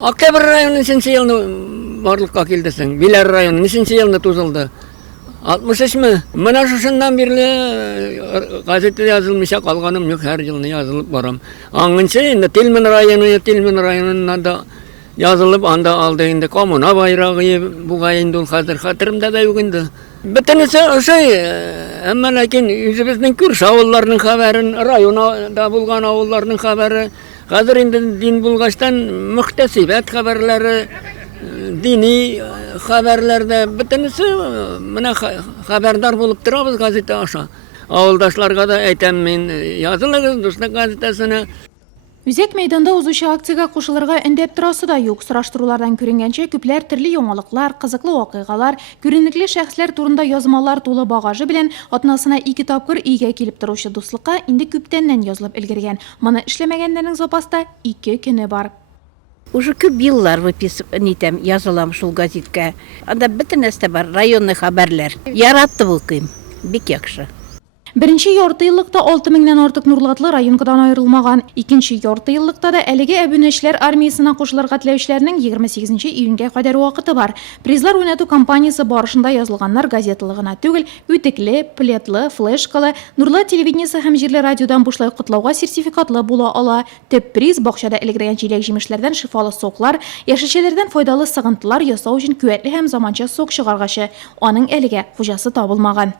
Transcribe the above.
Октябрь районы нешенче елны барлыкка килдесең? Биләр районы нешенче елны тузылды? 63 мы? Менә шушыннан бирле газетте язылмыйча калганым юк, һәр елны язылып барам. Аңынчы инде Тельман районына да язылып, анда алды инде коммуна байрагы бугай инде ул хәзер хәтеремдә дә юк инде. Бөтенесе ошый, әмма ләкин үзебезнең күрше авылларның хәбәрен, районда булган авылларның хәбәре, хәзер инде дин булгачтан мөхтәсибәт хәбәрләре, dini haberlerde bütünüsü haberдар bulup durabız gazete aşağı. Avuldaşlarga da aytamen yazılыгыз Дуслык gazetesine. Үзәк мәйданда узучы акцияга кушылырга эндәп торасы да юк. Сораштырулардан күренгәнчә, күпләр төрле яңалыклар, кызыклы вакыйгалар, күренекле шәхесләр турында язмалар тулы багажы белән атнасына 2 тапкыр өйгә килеп торучы дуслыкка инде күптәннән язылып өлгергән. Моны эшләмәгәннәрнең запаста 2 көне бар. Уже күп еллар язылам шул газеткә. Анда бөтен нәрсә бар, районный хәбәрләр. Яратып укыйм, бик яхшы. Беренче ярты еллыкта 6000-нән артык нурлатлы районкадан аерылмаган. Икенче ярты еллыкта да әлеге әбүнәчләр армиясына кушылырга теләүчеләрнең 28 июньгә кадәр вакыты бар. Призлар уйнату кампаниясе барышында язылганнар газеталыгына түгел, үтекле, плетлы, флешкалы, нурлы телевидениесе һәм җирле радиодан бушлай котлауга сертификатлы була ала. Төп приз бакчада элгергән җиләк-җимешләрдән шифалы соклар, яшелчәләрдән файдалы сыгынтылар ясау өчен куәтле һәм заманча сок чыгаргачы. Аның әлегә хуҗасы табылмаган.